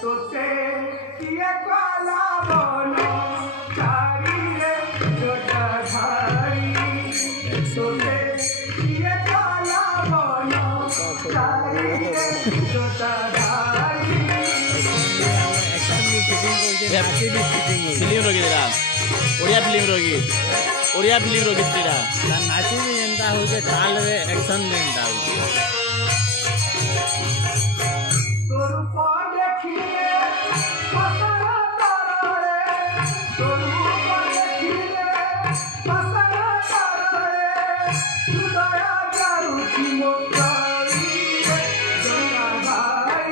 তোতে কিয়ে কলা বন চারিরে জোটা ধারি তোতে কিয়ে কলা বন চারিরে জোটা ধারি film রকিরা Odia film Rocky Odia film রকিরা নাচি ବି ଯେନ୍ତା ହଉଛେ ତାଲରେ ଆକ୍ସନ୍ ଯେନ୍ତା ହଉଛେ তোর পা দেখিলে পাতারা তারারে তোর পা দেখিলে পাতারা তারারে হৃদয়া জারুছি মোতারি জনা ভাই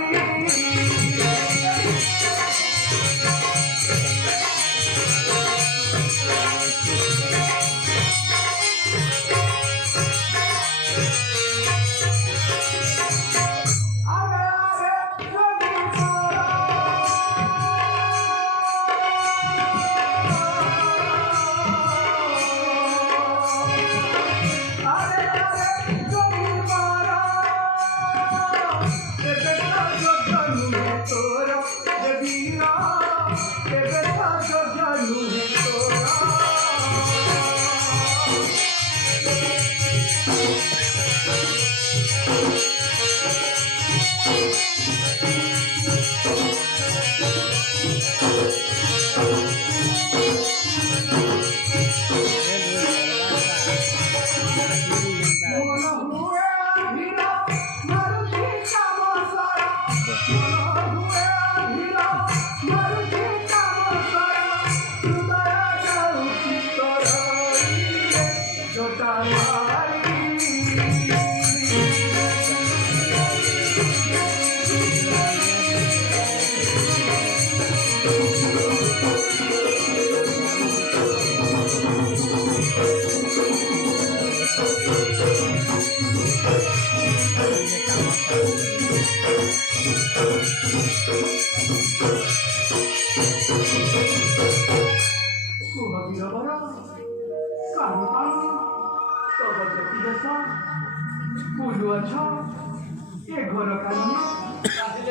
Pulo aja, ya goro kami.